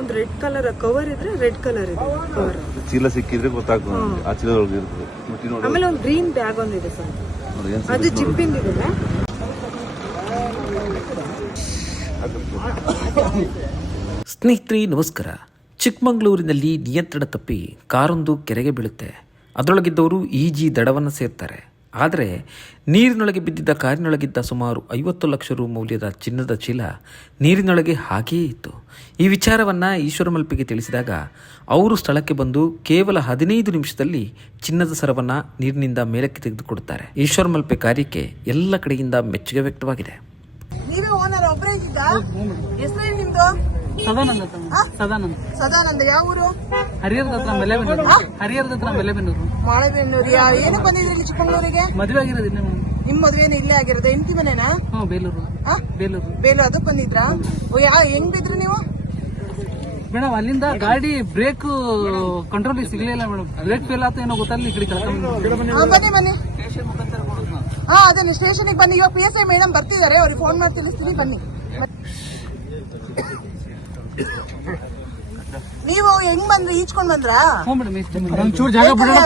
ಒಂದು red colour cover ಇದ್ರೆ red colour ಇದೆ ಕವರ್. ಚೀಲ ಸಿಕ್ಕಿದ್ರೆ ಗೊತ್ತಾಗ್ತದೆ ಆ ಚೀಲದೊಳಗೆ ಇರ್ತದೆ. ಆಮೇಲೆ ಒಂದು ಗ್ರೀನ್ ಬ್ಯಾಗ್ ಒಂದಿದೆ ಸರ್, ಅದು ಜಿಪ್ಪಿಂದಿದೆ. ಸ್ನೇಹಿತರೆ ನಮಸ್ಕಾರ. ಚಿಕ್ಕಮಗಳೂರಿನಲ್ಲಿ ನಿಯಂತ್ರಣ ತಪ್ಪಿ ಕಾರೊಂದು ಕೆರೆಗೆ ಬೀಳುತ್ತೆ. ಅದರೊಳಗಿದ್ದವರು ಈಜಿ ದಡವನ್ನು ಸೇರ್ತಾರೆ. ಆದರೆ ನೀರಿನೊಳಗೆ ಬಿದ್ದಿದ್ದ ಕಾರಿನೊಳಗಿದ್ದ ಸುಮಾರು 50 ಲಕ್ಷ ರು ಮೌಲ್ಯದ ಚಿನ್ನದ ಚೀಲ ನೀರಿನೊಳಗೆ ಹಾಗೆಯೇ ಇತ್ತು. ಈ ವಿಚಾರವನ್ನು ಈಶ್ವರ ಮಲ್ಪೆಗೆ ತಿಳಿಸಿದಾಗ ಅವರು ಸ್ಥಳಕ್ಕೆ ಬಂದು ಕೇವಲ 15 ನಿಮಿಷದಲ್ಲಿ ಚಿನ್ನದ ಸರವನ್ನು ನೀರಿನಿಂದ ಮೇಲಕ್ಕೆ ತೆಗೆದುಕೊಡುತ್ತಾರೆ. ಈಶ್ವರ ಮಲ್ಪೆ ಕಾರ್ಯಕ್ಕೆ ಎಲ್ಲ ಕಡೆಯಿಂದ ಮೆಚ್ಚುಗೆ ವ್ಯಕ್ತವಾಗಿದೆ. ನೀವೇ ಓನರ್ ಒಬ್ಬರೇ ಇದ್ದಿದ್ದ? ಹೆಸರೇನು ನಿಮ್ದು? ಸದಾನಂದ. ಯಾವ ಊರು? ಹರಿಹರದ ಹತ್ರ ಮಲೆಬೆನ್ನೂರು. ಮಾಳೆಬೆನ್ನೂರು. ಏನಕ್ಕೆ ಬಂದಿದ್ರಿ ಇಲ್ಲಿ ಚಿಕ್ಕಮಗಳೂರಿಗೆ? ಮದುವೆ ಆಗಿರೋದು ನಿಮ್ ಮದ್ವೆನ ಇಲ್ಲೇ ಆಗಿರೋದು? ಹೆಂಡತಿ ಮನೆನಾ? ಬೇಲೂರು. ಅದಕ್ಕೆ ಬಂದಿದ್ರಾ? ಹೆಂಗ್ ಬಿದ್ರಿ ನೀವು? ಮೇಡಮ್ ಅಲ್ಲಿಂದ ಗಾಡಿ ಬ್ರೇಕ್ ಕಂಟ್ರೋಲ್ ಸಿಗ್ಲಿಲ್ಲ ಮೇಡಮ್. ಬ್ರೇಕ್ ಫೇಲ್ ಆತ ಏನೋ ಗೊತ್ತಾಗ್ಲಿ. ಈ ಕಡೆ ಬನ್ನಿ. ಅದೇ ಸ್ಟೇಷನ್ಗೆ ಬನ್ನಿ. ಇವಾಗ PSI ಮೇಡಮ್ ಬರ್ತಿದ್ದಾರೆ, ಅವ್ರಿಗೆ ಫೋನ್ ಮಾಡಿ ತಿಳಿಸ್ತೀನಿ. ಬನ್ನಿ. ನೀವು ಹೆಂಗ್ ಬಂದ್ರಿ? ಈಚ್ಕೊಂಡ್ ಬಂದ್ರಾ? ಹ್ಞೂ ಮೇಡಮ್. ಒಂಚೂರು ಜಾಗ ಬಿಡೋಣ